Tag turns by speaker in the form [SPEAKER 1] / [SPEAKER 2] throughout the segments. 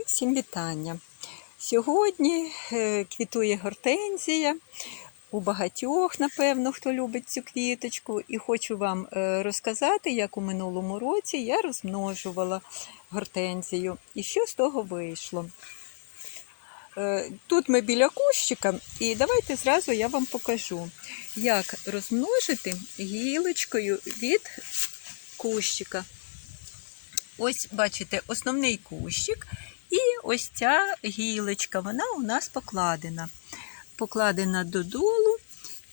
[SPEAKER 1] І всім вітання. Сьогодні е, квітує гортензія. У багатьох, напевно, хто любить цю квіточку, і хочу вам е, розказати, як у минулому році я розмножувала гортензію і що з того вийшло. Е, Тут ми біля кущика, і давайте зразу я вам покажу, як розмножити гілочкою від кущика. Ось, бачите, основний кущик, і ось ця гілочка, вона у нас покладена. Покладена додолу,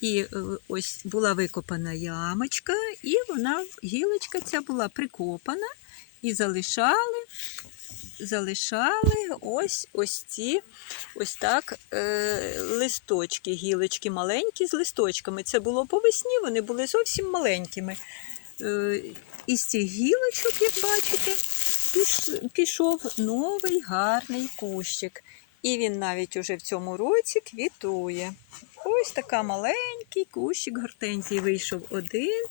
[SPEAKER 1] і е, ось була викопана ямочка, і вона, гілочка ця була прикопана, і залишали, залишали ось ось ці ось так е, листочки, гілочки маленькі з листочками. Це було по весні, вони були зовсім маленькими. Е, із цих гілочок, як бачите, пішов новий гарний кущик. І він навіть уже в цьому році квітує. Ось така маленький кущик гортензії вийшов один.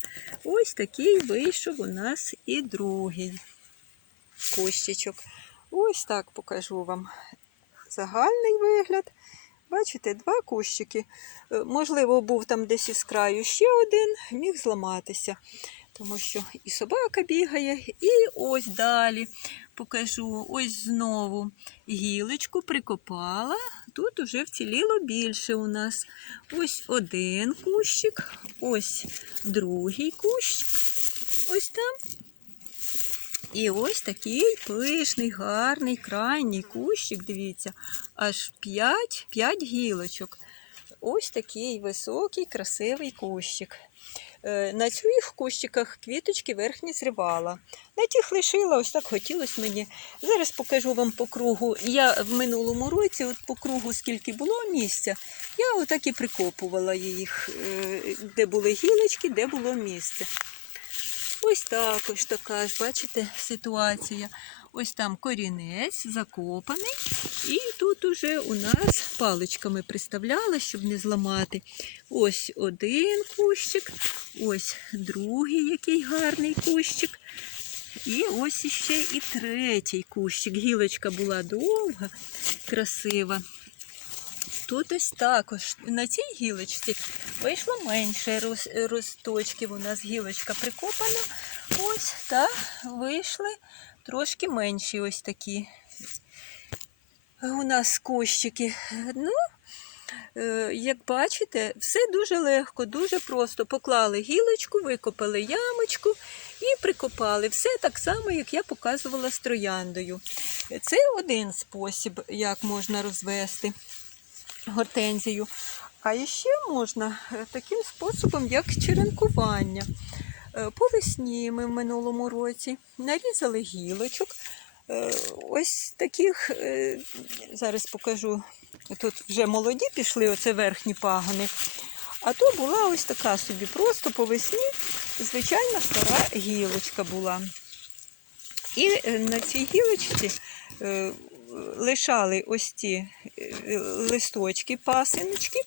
[SPEAKER 1] Ось такий вийшов у нас і другий кущичок. Ось так покажу вам загальний вигляд. Бачите, два кущики. Е, Можливо, був там десь із краю ще один, міг зламатися тому що і собака бігає, і ось далі покажу. Ось знову гілочку прикопала. Тут уже вціліло більше у нас. Ось один кущик, ось другий кущик. Ось там. І ось такий пишний, гарний, крайній кущик, дивіться, аж 5, 5 гілочок. Ось такий високий, красивий кущик. Е, На цих кущиках квіточки верхні зривала. На тих лишила, ось так хотілося мені. Зараз покажу вам по кругу. Я в минулому році, от по кругу, скільки було місця, я отак і прикопувала їх, е, де були гілочки, де було місце. Ось також така ж, бачите, ситуація. Ось там корінець закопаний, і тут уже у нас паличками приставляла, щоб не зламати. Ось один кущик, ось другий який гарний кущик. І ось іще і третій кущик. Гілочка була довга, красива. Тут ось також на цій гілочці вийшло менше росточків. У нас гілочка прикопана. Ось та вийшли трошки менші ось такі. У нас кущики. Ну, е, як бачите, все дуже легко, дуже просто. Поклали гілочку, викопали ямочку і прикопали. Все так само, як я показувала з трояндою. Це один спосіб, як можна розвести гортензію. А ще можна е, таким способом, як черенкування. Е, По весні ми в минулому році нарізали гілочок. Е, Ось таких, е, зараз покажу, тут вже молоді пішли, оце верхні пагони. А то була ось така собі, просто по весні звичайна стара гілочка була. І на цій гілочці лишали ось ці листочки, пасиночки.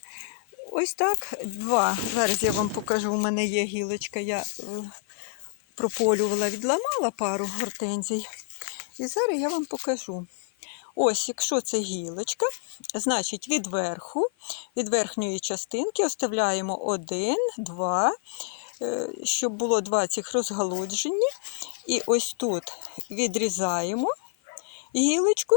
[SPEAKER 1] Ось так, два. Зараз я вам покажу, у мене є гілочка, я е, прополювала, відламала пару гортензій. І зараз я вам покажу. Ось, якщо це гілочка, значить від верху, від верхньої частинки оставляємо один, два, е, щоб було два цих розгалуджені. І ось тут відрізаємо гілочку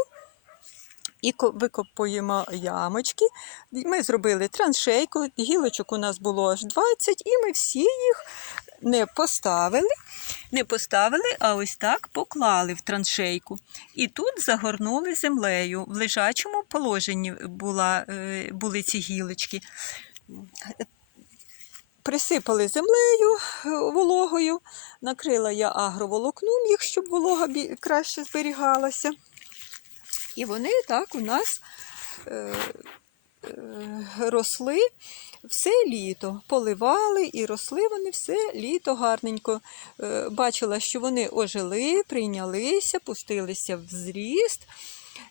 [SPEAKER 1] і викопуємо ямочки. Ми зробили траншейку, гілочок у нас було аж 20, і ми всі їх не поставили, не поставили, а ось так поклали в траншейку. І тут загорнули землею. В лежачому положенні була, е, були ці гілочки. Присипали землею е, вологою, накрила я агроволокном їх, щоб волога краще зберігалася. І вони так у нас е, е, росли все літо. Поливали і росли вони все літо гарненько. Е, бачила, що вони ожили, прийнялися, пустилися в зріст.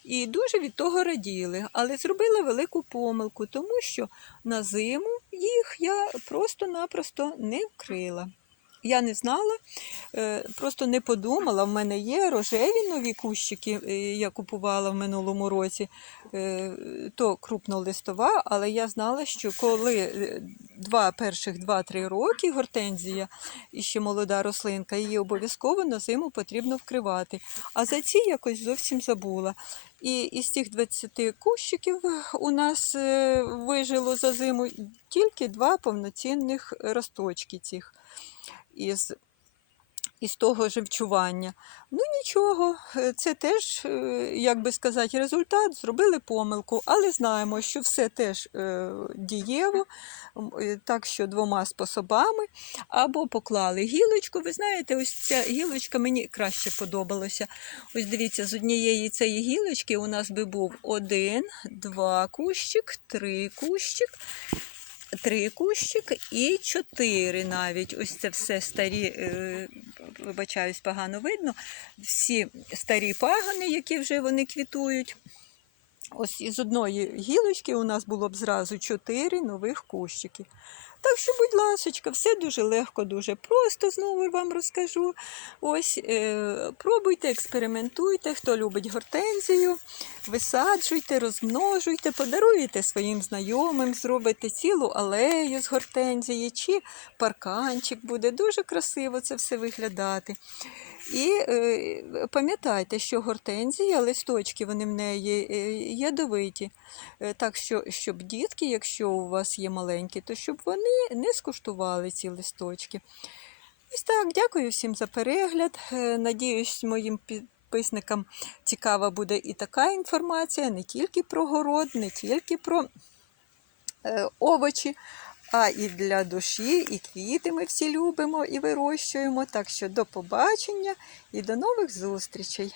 [SPEAKER 1] І дуже від того раділи, але зробила велику помилку, тому що на зиму їх я просто-напросто не вкрила. Я не знала, е, просто не подумала. В мене є рожеві нові кущики, е, я купувала в минулому році, е, то крупнолистова, але я знала, що коли два перших 2-3 роки гортензія і ще молода рослинка, її обов'язково на зиму потрібно вкривати. А за ці якось зовсім забула. І із цих 20 кущиків у нас вижило за зиму тільки два повноцінних росточки цих із, із того живчування. Ну нічого, е, це теж, е, як би сказати, результат. Зробили помилку, але знаємо, що все теж е, дієво, так що двома способами. Або поклали гілочку. Ви знаєте, ось ця гілочка мені краще подобалася. Ось дивіться, з однієї цієї гілочки у нас би був один, два кущик, три кущик. Три кущик і чотири навіть. Ось це все старі, е, вибачаюсь, погано видно. Всі старі пагани, які вже вони квітують. Ось із одної гілочки у нас було б зразу чотири нових кущики. Так що, будь ласочка, все дуже легко, дуже просто, знову вам розкажу. Ось е, пробуйте, експериментуйте, хто любить гортензію, висаджуйте, розмножуйте, подаруйте своїм знайомим, зробите цілу алею з гортензії чи парканчик буде. Дуже красиво це все виглядати. І е, пам'ятайте, що гортензія, листочки вони в неї е, ядовиті. Е, Так що, щоб дітки, якщо у вас є маленькі, то щоб вони не скуштували ці листочки. Ось так, дякую всім за перегляд. Е, Надіюсь, моїм підписникам цікава буде і така інформація, не тільки про город, не тільки про е, овочі, а і для душі, і квіти ми всі любимо і вирощуємо. Так що до побачення і до нових зустрічей!